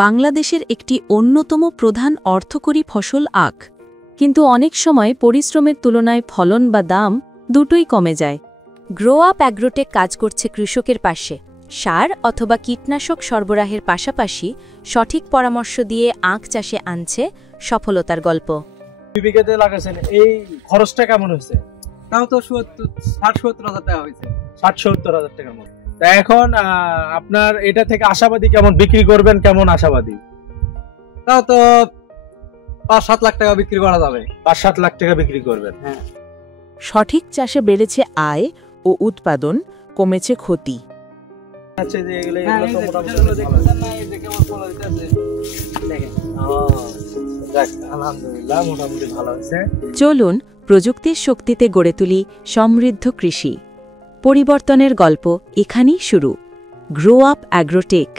বাংলাদেশের একটি অন্যতম প্রধান অর্থকরী ফসল আখ, কিন্তু অনেক সময় পরিশ্রমের তুলনায় ফলন বা দাম দুটোই কমে যায়। গ্রো আপ অ্যাগ্রোটেক কাজ করছে কৃষকের পাশে, সার অথবা কীটনাশক সরবরাহের পাশাপাশি সঠিক পরামর্শ দিয়ে আখ চাষে আনছে সফলতার গল্প। বিঘাতে লাগাইছেন, এই খরচটা কেমন হয়েছে? তাও তো 60-70 হাজার টাকা হয়েছে। 60-70 হাজার টাকার মতো। তা এখন আপনার এটা থেকে আশাবাদী কেমন, বিক্রি করবেন কেমন আশাবাদী? তাও তো 5-7 লাখ টাকা বিক্রি করা যাবে। 5-7 লাখ টাকা বিক্রি করবেন। হ্যাঁ। সঠিক চাষে বেড়েছে আয় ও উৎপাদন, কমেছে ক্ষতি। আচ্ছা, যে এগুলো তো মোটামুটি আলহামদুলিল্লাহ মোটামুটি ভালো হয়েছে। চলুন প্রযুক্তির শক্তিতে গড়ে তুলি সমৃদ্ধ কৃষি। পরিবর্তনের গল্প এখানেই শুরু। Grow up agrotech.